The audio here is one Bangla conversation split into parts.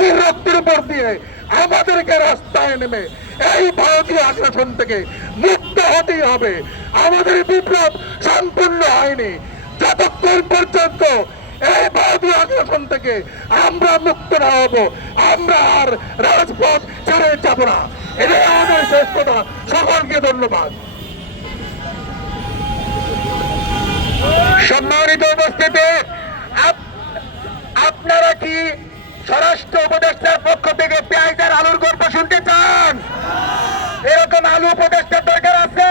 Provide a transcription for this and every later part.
তাদের রক্তের উপর দিয়ে আমাদেরকে রাস্তায় নেমে এই ভারতীয় আগ্রাসন থেকে মুক্ত হতেই হবে। আমাদের বিপ্লব সম্পূর্ণ হয়নি। যতক্ষণ পর্যন্ত এই ভারতীয় আগ্রাসন থেকে আমরা মুক্ত না হব, আমরা আর রাজপথ ছেড়ে যাব না। এটাই আমাদের শেষ কথা। সকলকে ধন্যবাদ। সম্মানিত উপস্থিতি আপনারা কি স্বরাষ্ট্র উপদেষ্টার পক্ষ থেকে পেঁয়াজের আলুর গল্প শুনতে চান। এরকম আলু উপদেষ্টার দরকার আছে?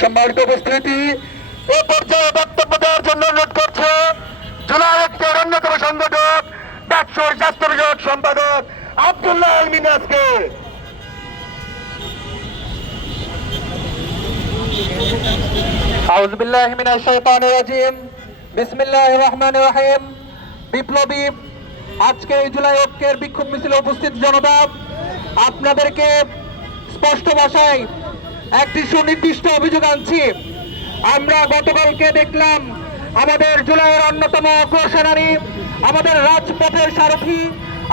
সম্মানিত উপস্থিতি এ পর্যায়ে বক্তব্য দেওয়ার জন্য অনুরোধ করছে একটির অন্যতম সংগঠক ডাকসুর স্বাস্থ্য সম্পাদক আব্দুল্লাহ আল আউযু বিল্লাহি মিনাশ শাইতানির রাজিম। বিসমিল্লাহির রহমানির রহিম। বিপ্লবী, আজকে এই জুলাই ঐক্যের বিক্ষোভ মিছিলে উপস্থিত জনতা আপনাদেরকে স্পষ্ট ভাষায় একটি সুনির্দিষ্ট অভিযোগ আনছি। আমরা গতকালকে দেখলাম আমাদের জুলাইয়ের অন্যতম অগ্রসেনানী আমাদের রাজপথের সারথী,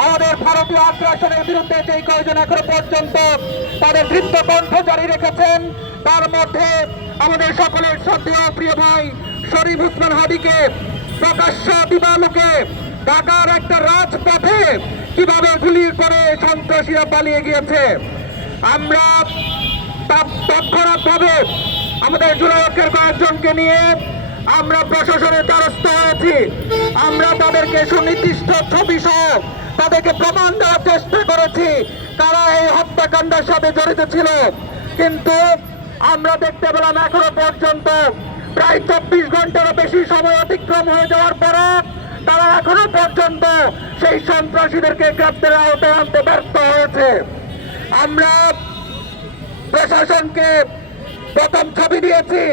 আমাদের ভারতীয় আগ্রাসনের বিরুদ্ধে যে কয়জন এখনও পর্যন্ত তাদের দৃপ্ত কণ্ঠ জারি রেখেছেন তার মধ্যে আমাদের সকলের শ্রদ্ধেয় প্রিয় ভাই শরীফ উসমান হাদিকে প্রকাশ্য দিবালোকে ঢাকার একটা রাজপথে কীভাবে গুলি করে সন্ত্রাসীরা পালিয়ে গিয়েছে। আমরা তৎক্ষণাৎ ভাবে আমাদের জুলাইকের কয়েকজনকে নিয়ে আমরা প্রশাসনের দ্বারস্থ হয়েছি। আমরা তাদেরকে সুনির্দিষ্ট ছবি সহ তাদেরকে প্রমাণ দেওয়ার চেষ্টা করেছি। কারা এই হত্যাকাণ্ডের সাথে জড়িত ছিল। কিন্তু আমরা দেখতে পেলাম এখনও পর্যন্ত প্রায় চব্বিশ ঘন্টারও বেশি সময় অতিক্রম হয়ে যাওয়ার পরে তারা এখনও পর্যন্ত সেই সন্ত্রাসীদেরকে গ্রেপ্তারের আওতায় আনতে ব্যর্থ হয়েছে। আমরা প্রশাসনকে প্রথম ছবি দিয়েছি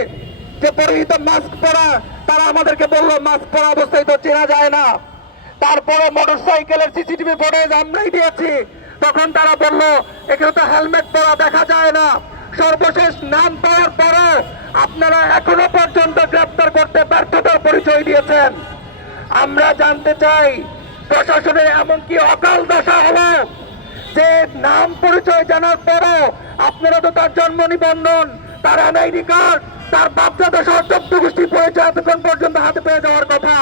যে পরিহিত মাস্ক পরা, তারা আমাদেরকে বলল, মাস্ক পরা অবস্থায় তো চেনা যায় না। তারপরে মোটর সাইকেলের সিসিটিভি ফুটেজ আমরাই দিয়েছি। তখন তারা বলল, এখানে তো হেলমেট পরা দেখা যায় না। সর্বশেষ নাম পাওয়ার পরও আপনারা এখনও পর্যন্ত গ্রেপ্তার করতে ব্যর্থতার পরিচয় দিয়েছেন। আমরা জানতে চাই প্রশাসনের এমনকি অকাল দশা হলো যে নাম পরিচয় জানার পরও আপনারা তো তার জন্ম নিবন্ধন, তার এনআইডি কার্ড, তার বাপদাদা সহ চোদ্দ গোষ্ঠী পরিচয় এতক্ষণ পর্যন্ত হাতে পেয়ে যাওয়ার কথা।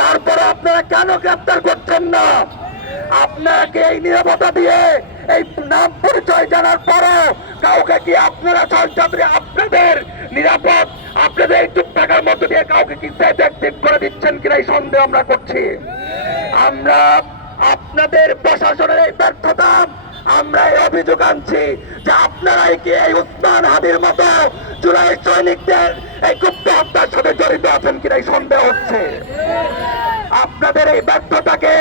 তারপরে আপনারা কেন গ্রেপ্তার করছেন না? আপনাকে এই নিরাপত্তা দিয়ে এই নাম পরিচয় জানার পরও কাউকে কি আপনারা সরকারি আপনাদের নিরাপদ? আপনাদের চুপ থাকার মধ্যে দিয়ে কাউকে কি সেফ করে দিচ্ছেন কিনা এই সন্দেহ আমরা করছি। আমরা আপনাদের প্রশাসনের এই ব্যর্থতা, আমরা এই অভিযোগ আনছি যে আপনারাই কি এই উসমান হাদির মতো জুলাই সৈনিকদের এই গুপ্ত হত্যার সাথে জড়িত আছেন কিনা এই সন্দেহ হচ্ছে? আপনাদের এই ব্যর্থতাকে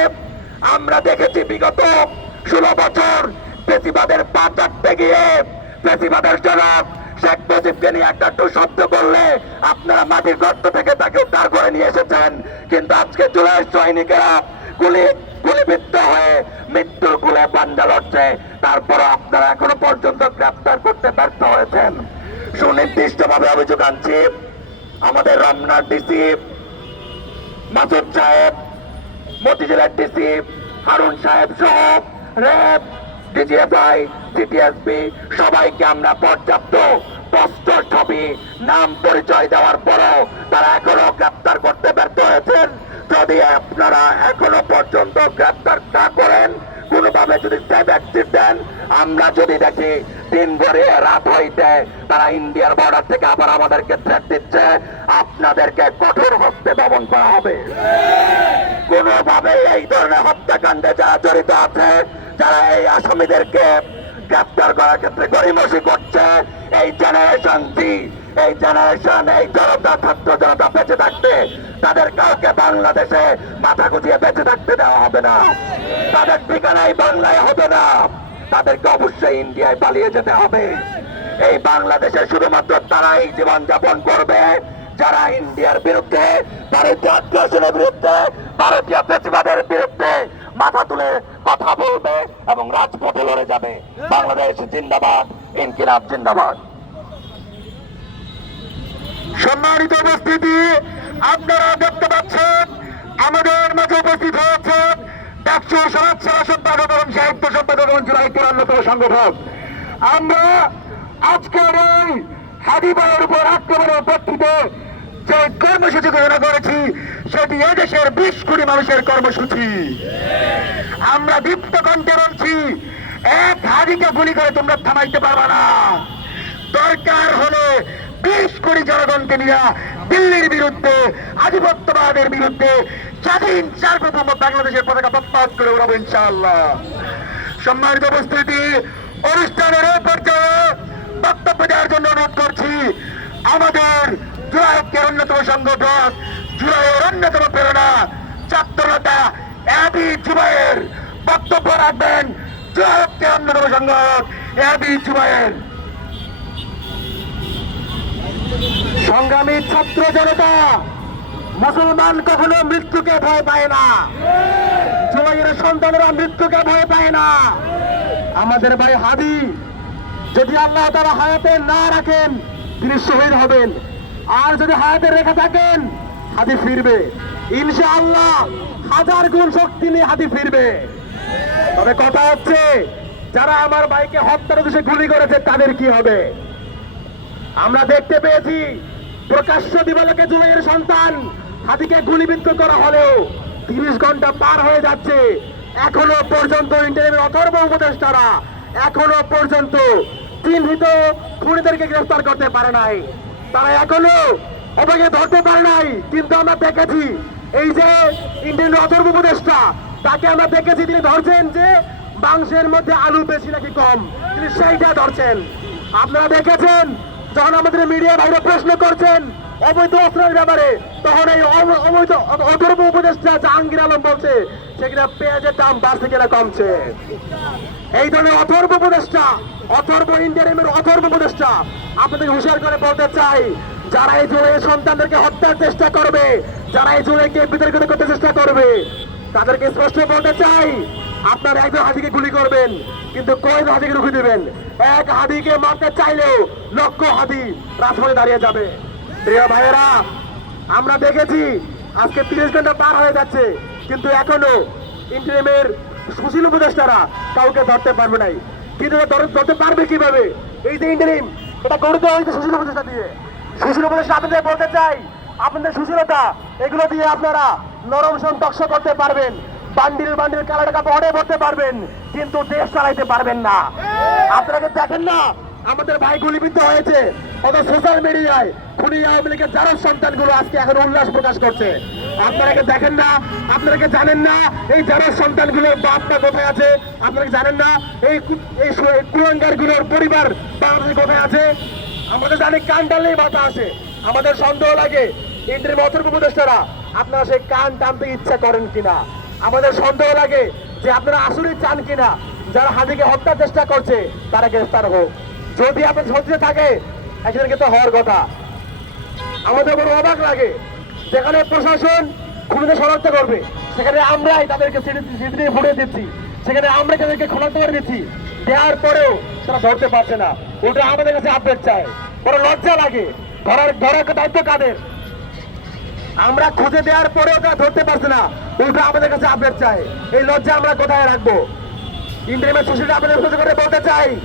আমরা দেখেছি বিগত ষোলো বছর বেশিবাদের পা চাটতে গিয়ে বেশিবাদের জনক শেখ মুজিবকে নিয়ে একটা টু শব্দ বললে আপনারা মাটির গর্ত থেকে তাকে উদ্ধার করে নিয়ে এসেছেন। কিন্তু আজকে জুলাই সৈনিকেরা গুলি, গুলিবিদ্ধ হয়ে মৃত্যুর কুলে পাঞ্জা লড়ছে। তারপর আপনারা এখনও পর্যন্ত গ্রেপ্তার করতে ব্যর্থ হয়েছেন। সুনির্দিষ্টভাবে অভিযোগ আনছি, আমাদের রমনার ডিসি মাসুদ সাহেব, মতিঝিলের ডিসি হারুন সাহেব সহ র্যাব, ডিজিএফআই, সিটিএসপি, সবাইকে আমরা পর্যাপ্ত স্পষ্ট ছবি, নাম পরিচয় দেওয়ার পরও তারা এখনও গ্রেপ্তার করতে ব্যর্থ হয়েছেন। যদি আপনারা এখনও পর্যন্ত গ্রেপ্তার না করেন, কোনোভাবে যদি সেভ দেন, আমরা যদি দেখি দিন ভরে রাত হইতে তারা ইন্ডিয়ার বর্ডার থেকে আবার আমাদেরকে থ্রেট দিচ্ছে, আপনাদেরকে কঠোর হস্তে দমন করা হবে। কোনোভাবে এই ধরনের হত্যাকাণ্ডে যারা জড়িত আছে যারা এই আসামিদেরকে গ্রেপ্তার করার ক্ষেত্রে গরিমসি করছে, এই জেনারেশন জি এই জেনারেশন এই জনতা ছাত্র জনতা বেঁচে থাকতে তাদের কাউকে বাংলাদেশে মাথা গুজিয়ে বেঁচে থাকতে দেওয়া হবে না। তাদের ঠিকানাই বাংলায় হবে না। তাদেরকে অবশ্যই ইন্ডিয়ায় পালিয়ে যেতে হবে। এই বাংলাদেশে শুধুমাত্র তারাই জীবন যাপন করবে, যারা ইন্ডিয়ার বিরুদ্ধে, ভারতীয় আগ্রাসনের বিরুদ্ধে, ভারতীয় প্রতিবাদের বিরুদ্ধে মাথা তুলে কথা বলবে এবং রাজপথে লড়ে যাবে। বাংলাদেশ জিন্দাবাদ, ইনকিলাব জিন্দাবাদ। সম্মানিত উপস্থিতি, আপনারা দেখতে পাচ্ছেন, আমাদের মাঝে উপস্থিত হয়েছেন ডাকসু সমাজ সেবা সম্পাদক এবং সাহিত্য সম্পাদক এবং জুলাইপুর অন্যতম সংগঠক। আমরা আজকের এই হাদিবাইয়ের উপর আক্রমণের প্রেক্ষিতে যে কর্মসূচি ঘোষণা করেছি সেটি এদেশের বিশ কোটি মানুষের কর্মসূচি। আমরা দীপ্ত কণ্ঠে বলছি, এক হাদিকে গুলি করে তোমরা থামাইতে পারবা না। দরকার হলে বিশ কোটি জনগণকে নিয়ে দিল্লির বিরুদ্ধে, আধিপত্যবাদের বিরুদ্ধে স্বাধীন সার্বভৌম বাংলাদেশের পতাকা প্রত্যাহার করে উড়াবো ইনশাআল্লাহ। সম্মানিত উপস্থিতি, অনুষ্ঠানের এই পর্যায়ে বক্তব্য দেওয়ার জন্য অনুরোধ করছি, আমাদের জুয়ারকের অন্যতম সংগঠক জুয়াইয়ের অন্যতম প্রেরণা ছাত্রনেতা অ্যাবি জুবাইয়ের বক্তব্য রাখবেন জুয়ারকের অন্যতম সংগঠক অ্যাবি জুবাইয়ের সংগ্রামী ছাত্র জনতা, মুসলমান কখনো মৃত্যুকে ভয় পায় না। জুবাইয়ের সন্তানরা মৃত্যুকে ভয় পায় না। আমাদের ভাই হাদি, যদি আল্লাহ তারা হায়াতে না রাখেন, তিনি শহীদ হবেন। আর যদি হায়াতে রেখে থাকেন হাদি ফিরবে। ইনশাআল্লাহ হাজার গুণ শক্তি নিয়ে হাদি ফিরবে। তবে কথা হচ্ছে, যারা আমার ভাইকে হত্যার উদ্দেশ্যে গুলি করেছে, তাদের কি হবে? আমরা দেখতে পেয়েছি, প্রকাশ্য দিবালকে জুলাইয়ের সন্তান হাতিকে গুলিবিদ্ধ করা হলেও তিরিশ ঘণ্টা পার হয়ে যাচ্ছে। এখনও পর্যন্ত ইন্টারনেটের অথর্ব উপদেষ্টারা এখনও পর্যন্ত চিহ্নিত খুনিদেরকে গ্রেফতার করতে পারে নাই। তারা এখনও ওটাকে ধরতে পারে নাই, কিন্তু আমরা দেখেছি এই যে ইন্ডিয়ান অথর্ব উপদেষ্টা, তাকে আমরা দেখেছি, তিনি ধরছেন যে মাংসের মধ্যে আলু বেশি নাকি কম। তিনি সেইটা ধরছেন। আপনারা দেখেছেন, যখন আমাদের মিডিয়া বাইরে প্রশ্ন করছেন, অবৈধ অস্ত্রের ব্যাপারে, তখন এই অবৈধ অথর্ব উপদেষ্টা জাহাঙ্গীর আলম বলছে, সেখানে পেঁয়াজের দাম বাড়ছে কিনা কমছে? এই ধরনের অথর্ব উপদেষ্টা অথর্ব ইন্ডিয়ানের অথর্ব উপদেষ্টা আপনাদের হুঁশিয়ার করে বলতে চাই যারা এই জুলাই সন্তানদেরকে হত্যার চেষ্টা করবে, যারা এই জুলাইকে বিতর্কিত করতে চেষ্টা করবে, তাদেরকে স্পষ্ট বলতে চাই, আপনার একজন হাতিকে গুলি করবেন, কিন্তু কয়েক হাতিকে রুখে দিবেন? এক হাদিকে মারতে চাইলেও লক্ষ হাদি রাজপথে দাঁড়িয়ে যাবে। প্রিয় ভাইয়েরা, আমরা দেখেছি আজকে তিরিশ ঘণ্টা পার হয়ে যাচ্ছে, কিন্তু এখনও ইন্টারিমের সুশীল উপদেষ্টারা কাউকে ধরতে পারবে নাই। কিন্তু ধরতে পারবে কীভাবে? এই যে ইন্টারিম, এটা গড়তে হয়েছে সুশীল উপদেষ্টা দিয়ে। সুশীল উপদেষ্টা আপনাদের বলতে চাই, আপনাদের সুশীলতা, এগুলো দিয়ে আপনারা নরম সন্তক্ষ করতে পারবেন। বান্ডিল বান্ডিল কালা টাকা পড়ে ভরতে পারবেন, কিন্তু দেশ চালাইতে পারবেন না। আপনারা দেখেন না? আমাদের ভাই গুলিবিদ্ধ হয়েছে। অত সোশ্যাল মিডিয়ায় খুনি আওয়ামী লীগের যারা সন্তানগুলো আজকে এখন উল্লাস প্রকাশ করছে। আপনারা দেখেন না? আপনারা জানেন না? এই যারা সন্তানগুলোর বাপটা কোথায় আছে? আপনারা জানেন না? এই কু- এই কুয়াঙ্গারগুলোর পরিবার বাংলাদেশে কোথায় আছে? আমাদের জানি কান টানলেই মাথা আসে। আমাদের সন্দেহ লাগে ইন্দ্রের বছর উপদেষ্টারা, আপনারা সেই কান টানতে ইচ্ছা করেন কিনা? আমাদের সন্দেহ লাগে যে আপনারা আসলে চান কিনা? যারা হাজিকে হত্যার চেষ্টা করছে, তারা গ্রেফতার হোক। যদি আপনার সত্যি থাকে একজনকে তো হওয়ার কথা। আমাদের বড় অবাক লাগে, যেখানে প্রশাসন খুনিদের শনাক্ত করবে, সেখানে আমরাই তাদেরকে ফুটে দিচ্ছি। সেখানে আমরা তাদেরকে শনাক্ত করে দিচ্ছি। দেওয়ার পরেও তারা ধরতে পারছে না। ওটা আমাদের কাছে আপডেট চায়। বড় লজ্জা লাগে। ধরার ধরার দায়িত্ব কাদের? আমরা খুঁজে দেওয়ার পরেও তারা ধরতে পারছে না। ওটা আমাদের কাছে আপডেট চাই এই লজ্জা আমরা কোথায় রাখব? ইন্টারনেট সোশ্যাল আপনাদের করে বলতে চাই।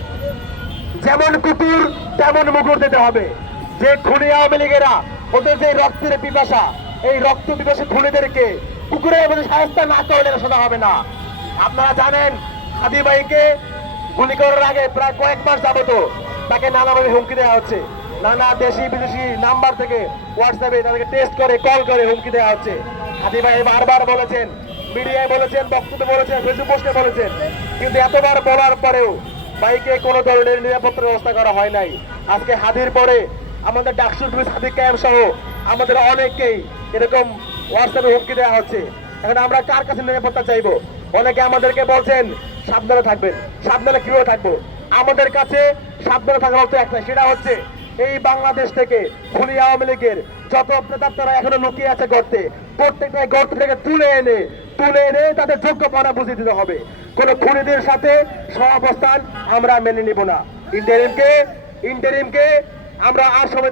যেমন কুকুর, তেমন মুকুর দিতে হবে। যে খুনি আওয়ামী লীগেরা, ওদের যে রক্তের পিপাসা, এই রক্ত পিপাসা খুনিদেরকে কুকুরের মধ্যে সাহস্তা না করলে শোনা হবে না। আপনারা জানেন হাদি ভাইকে গুলি করার আগে প্রায় কয়েক মাস যাবত তাকে নানাভাবে হুমকি দেওয়া হচ্ছে। নানা দেশি বিদেশি নাম্বার থেকে হোয়াটসঅ্যাপে তাদেরকে টেস্ট করে কল করে হুমকি দেওয়া হচ্ছে। হাদি ভাই বারবার বলেছেন, মিডিয়ায় বলেছেন, বক্তব্য বলেছেন ফেসবুক পোস্টে বলেছেন। কিন্তু এতবার বলার পরেও বাইকে কোনো ধরনের নিরাপত্তার ব্যবস্থা করা হয় নাই। আজকে হাদির পরে আমাদের ডাকসু টুরিস্ট হাদি ক্যাম্প সহ আমাদের অনেককেই এরকম হোয়াটসঅ্যাপে হুমকি দেওয়া হচ্ছে। এখন আমরা কার কাছে নিরাপত্তা চাইব? অনেকে আমাদেরকে বলছেন সাবধানে থাকবেন। সাবধানে কীভাবে থাকব? আমাদের কাছে সাবধানে থাকার অর্থ একটা, সেটা হচ্ছে এই বাংলাদেশ থেকে খুনি আওয়ামী লীগের যত তারা এখনও লুকিয়ে আছে গর্তে, প্রত্যেকটা গর্ত থেকে তুলে এনে তুলে এনে তাদের যোগ্য পানা বুঝিয়ে দিতে হবে। কোন খুনিদের সাথে সহাবস্থান আমরা মেনে নিব না। ইন্টারিমকে ইন্টারিমকে আমরা আর সময়